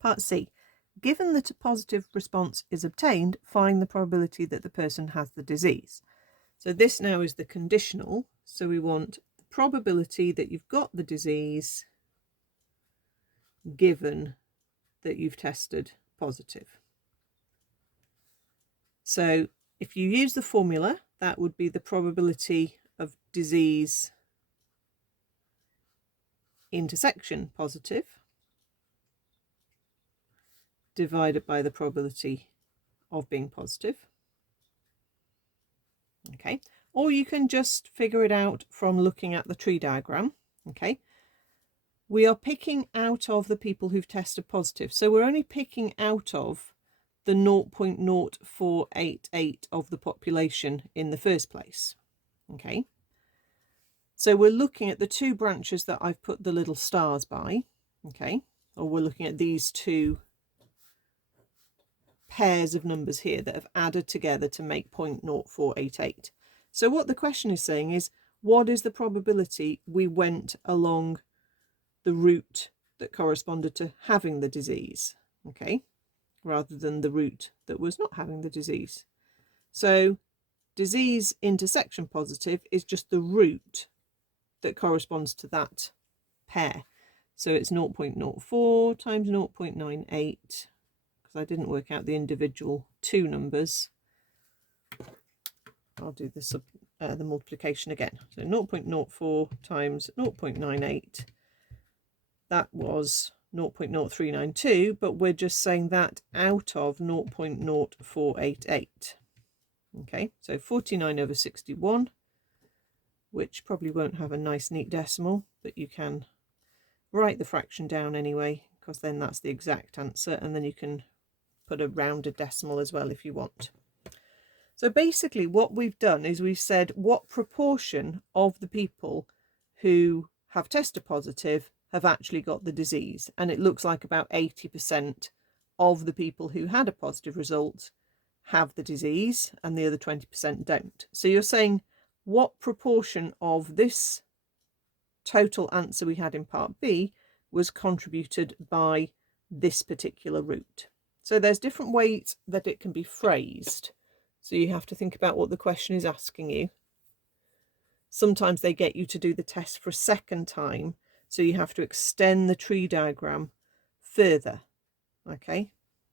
Part C. Given that a positive response is obtained, find the probability that the person has the disease. So this now is the conditional. So we want the probability that you've got the disease given that you've tested positive. So if you use the formula, that would be the probability of disease intersection positive divided by the probability of being positive. Okay, or you can just figure it out from looking at the tree diagram. Okay, we are picking out of the people who've tested positive, so we're only picking out of the 0.0488 of the population in the first place. Okay, so we're looking at the two branches that I've put the little stars by. Okay, or we're looking at these two pairs of numbers here that have added together to make 0.0488. So what the question is saying is, what is the probability we went along the route that corresponded to having the disease, okay, rather than the route that was not having the disease? So disease intersection positive is just the route that corresponds to that pair. So it's 0.04 times 0.98, because I didn't work out the individual two numbers. I'll do the multiplication again. So 0.04 times 0.98, that was 0.0392, but we're just saying that out of 0.0488. Okay, so 49/61, which probably won't have a nice neat decimal, but you can write the fraction down anyway, because then that's the exact answer, and then you can put a rounded decimal as well if you want. So basically what we've done is we've said what proportion of the people who have tested positive have actually got the disease, and it looks like about 80% of the people who had a positive result have the disease and the other 20% don't. So you're saying what proportion of this total answer we had in part B was contributed by this particular route. So there's different ways that it can be phrased. So you have to think about what the question is asking you. Sometimes they get you to do the test for a second time, so you have to extend the tree diagram further. Okay,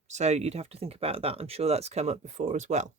so you'd have to think about that. I'm sure that's come up before as well.